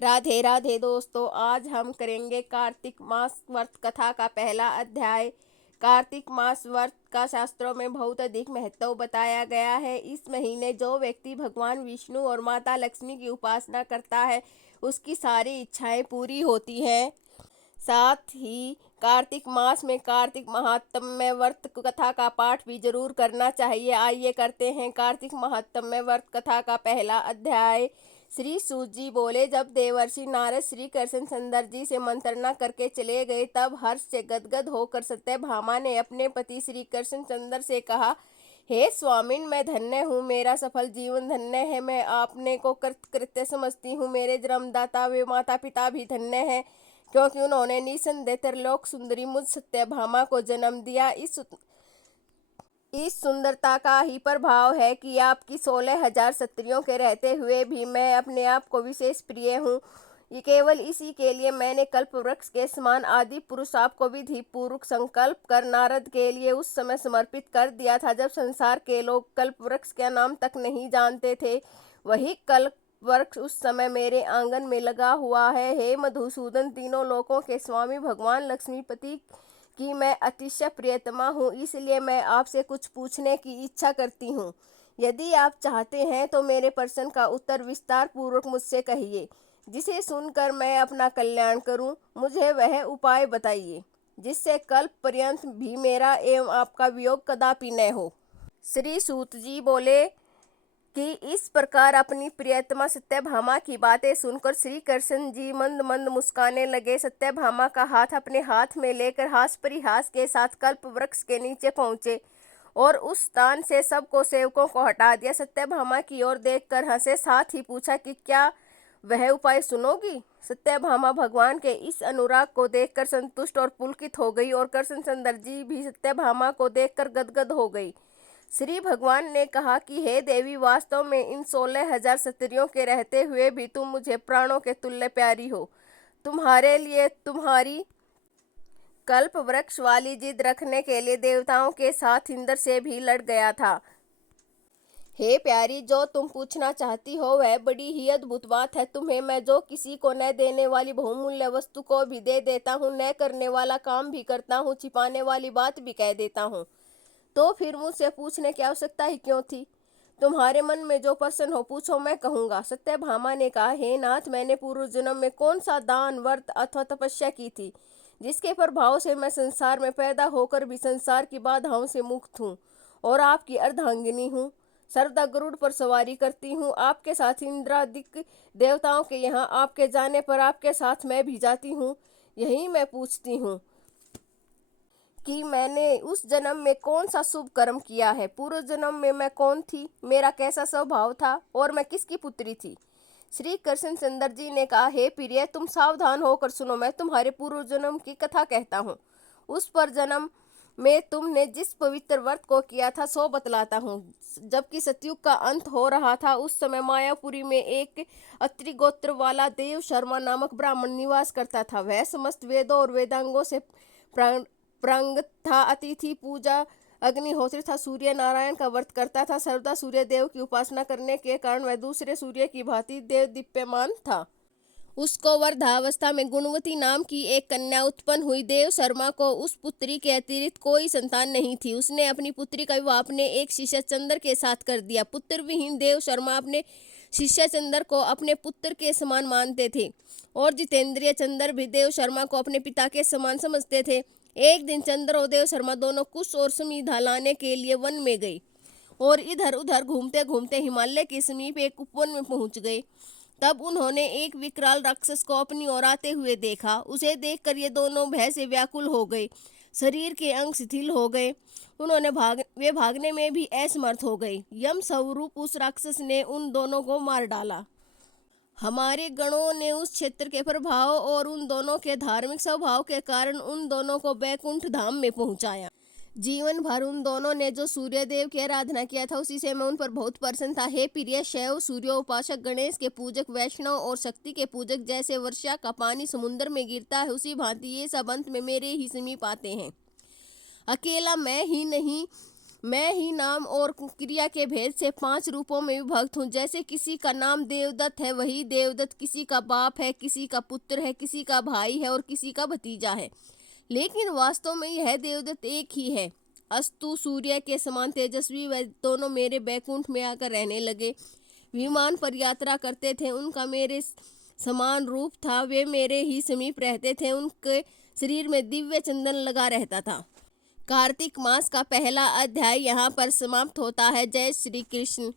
राधे राधे दोस्तों, आज हम करेंगे कार्तिक मास व्रत कथा का पहला अध्याय। कार्तिक मास व्रत का शास्त्रों में बहुत अधिक महत्व बताया गया है। इस महीने जो व्यक्ति भगवान विष्णु और माता लक्ष्मी की उपासना करता है उसकी सारी इच्छाएं पूरी होती हैं। साथ ही कार्तिक मास में कार्तिक महात्म्य व्रत कथा का पाठ भी जरूर करना चाहिए। आइए करते हैं कार्तिक महात्म्य व्रत कथा का पहला अध्याय। श्री सूत जी बोले, जब देवर्षि नारद श्री कृष्ण चंद्र जी से मंत्रणा करके चले गए तब हर्ष से गदगद होकर सत्यभामा ने अपने पति श्री कृष्ण चंद्र से कहा, हे स्वामिन, मैं धन्य हूँ, मेरा सफल जीवन धन्य है। मैं आपने को कृत्य समझती हूँ। मेरे जन्मदाता वे माता पिता भी धन्य हैं, क्योंकि उन्होंने निसंदेह त्रिलोक सुंदरी मुझ सत्यभामा को जन्म दिया। इस सुंदरता का ही प्रभाव है कि आपकी 16,000 स्त्रियों के रहते हुए भी मैं अपने आप को विशेष प्रिय हूँ। ये केवल इसी के लिए मैंने कल्प वृक्ष के समान आदि पुरुष आपको विधि पूर्वक संकल्प कर नारद के लिए उस समय समर्पित कर दिया था जब संसार के लोग कल्प वृक्ष का नाम तक नहीं जानते थे। वही कल्प वृक्ष उस समय मेरे आंगन में लगा हुआ है। हे मधुसूदन, तीनों लोकों के स्वामी भगवान लक्ष्मीपति कि मैं अतिशय प्रियतमा हूँ, इसलिए मैं आपसे कुछ पूछने की इच्छा करती हूँ। यदि आप चाहते हैं तो मेरे प्रश्न का उत्तर विस्तार पूर्वक मुझसे कहिए, जिसे सुनकर मैं अपना कल्याण करूँ। मुझे वह उपाय बताइए जिससे कल्प पर्यंत भी मेरा एवं आपका वियोग कदापि न हो। श्री सूत जी बोले कि इस प्रकार अपनी प्रियतमा सत्यभामा की बातें सुनकर श्री कृष्ण जी मंद मंद मुस्काने लगे। सत्यभामा का हाथ अपने हाथ में लेकर हास परिहास के साथ कल्प वृक्ष के नीचे पहुंचे और उस स्थान से सबको सेवकों को हटा दिया। सत्यभामा की ओर देखकर हंसे, साथ ही पूछा कि क्या वह उपाय सुनोगी। सत्यभामा भगवान के इस अनुराग को देखकर संतुष्ट और पुलकित हो गई और कृष्णचंद्र जी भी सत्यभामा को देखकर गदगद हो गई। श्री भगवान ने कहा कि हे देवी, वास्तव में इन 16,000 स्त्रियों के रहते हुए भी तुम मुझे प्राणों के तुल्य प्यारी हो। तुम्हारे लिए तुम्हारी कल्प वृक्ष वाली जिद रखने के लिए देवताओं के साथ इंद्र से भी लड़ गया था। हे प्यारी, जो तुम पूछना चाहती हो वह बड़ी ही अद्भुत बात है। तुम्हें मैं जो किसी को न देने वाली बहुमूल्य वस्तु को भी दे देता हूँ, न करने वाला काम भी करता हूँ, छिपाने वाली बात भी कह देता हूँ। तो फिर मुझसे पूछने की आवश्यकता ही क्यों थी। तुम्हारे मन में जो प्रश्न हो पूछो, मैं कहूँगा। सत्यभामा ने कहा, हे नाथ, मैंने पूर्व जन्म में कौन सा दान व्रत अथवा तपस्या की थी जिसके प्रभाव से मैं संसार में पैदा होकर भी संसार की बाधाओं से मुक्त हूँ और आपकी अर्धांगिनी हूँ। सर्वदा गरुड़ पर सवारी करती हूँ। आपके साथ इंद्रादिक देवताओं के यहाँ आपके जाने पर आपके साथ मैं भी जाती हूँ। यही मैं पूछती हूँ कि मैंने उस जन्म में कौन सा शुभ कर्म किया है। पूर्व जन्म में मैं कौन थी, मेरा कैसा स्वभाव था और मैं किसकी पुत्री थी। श्री कृष्ण चंद्र जी ने कहा, हे प्रिय, तुम सावधान होकर सुनो। मैं तुम्हारे पूर्व जन्म की कथा कहता हूँ। उस पर जन्म में तुमने जिस पवित्र व्रत को किया था सो बतलाता हूँ। जबकि सतयुग का अंत हो रहा था, उस समय मायापुरी में एक अत्रि गोत्र वाला देव शर्मा नामक ब्राह्मण निवास करता था। वह समस्त वेदों और वेदांगों से प्रांगत था। अतिथि पूजा, अग्निहोत्री था, सूर्य नारायण का व्रत करता था। सर्वदा सूर्य देव की उपासना करने के कारण वह दूसरे सूर्य की भांति देव दीप्यमान था। उसको वृद्धावस्था में गुणवती नाम की एक कन्या उत्पन्न हुई। देव शर्मा को उस पुत्री के अतिरिक्त कोई संतान नहीं थी। उसने अपनी पुत्री का विवाह अपने एक शिष्य चंद्र के साथ कर दिया। पुत्र विहीन देव शर्मा अपने शिष्य चंद्र को अपने पुत्र के समान मानते थे और जितेंद्रिय चंद्र भी देव शर्मा को अपने पिता के समान समझते थे। एक दिन चंद्र और देव शर्मा दोनों कुश और समीधा लाने के लिए वन में गए और इधर उधर घूमते घूमते हिमालय के समीप एक उपवन में पहुंच गए। तब उन्होंने एक विकराल राक्षस को अपनी ओर आते हुए देखा। उसे देखकर ये दोनों भय से व्याकुल हो गए, शरीर के अंग शिथिल हो गए। वे भागने में भी असमर्थ हो गए। यम स्वरूप उस राक्षस ने उन दोनों को मार डाला। हमारे गणों ने उस क्षेत्र के प्रभाव और उन दोनों के धार्मिक स्वभाव के कारण उन दोनों को बैकुंठ धाम में पहुंचाया। जीवन भर उन दोनों ने जो सूर्य देव की आराधना किया था उसी से मैं उन पर बहुत प्रसन्न था। हे प्रिय, शैव सूर्योपासक, गणेश के पूजक, वैष्णव और शक्ति के पूजक, जैसे वर्षा का पानी समुद्र में गिरता है उसी भांति ये सब अंत में मेरे ही समीप आते हैं। अकेला मैं ही नहीं मैं ही नाम और क्रिया के भेद से 5 रूपों में विभक्त हूँ। जैसे किसी का नाम देवदत्त है, वही देवदत्त किसी का बाप है, किसी का पुत्र है, किसी का भाई है और किसी का भतीजा है, लेकिन वास्तव में यह देवदत्त एक ही है। अस्तु सूर्य के समान तेजस्वी वे दोनों मेरे बैकुंठ में आकर रहने लगे। विमान पर यात्रा करते थे, उनका मेरे समान रूप था, वे मेरे ही समीप रहते थे, उनके शरीर में दिव्य चंदन लगा रहता था। कार्तिक मास का पहला अध्याय यहाँ पर समाप्त होता है। जय श्री कृष्ण।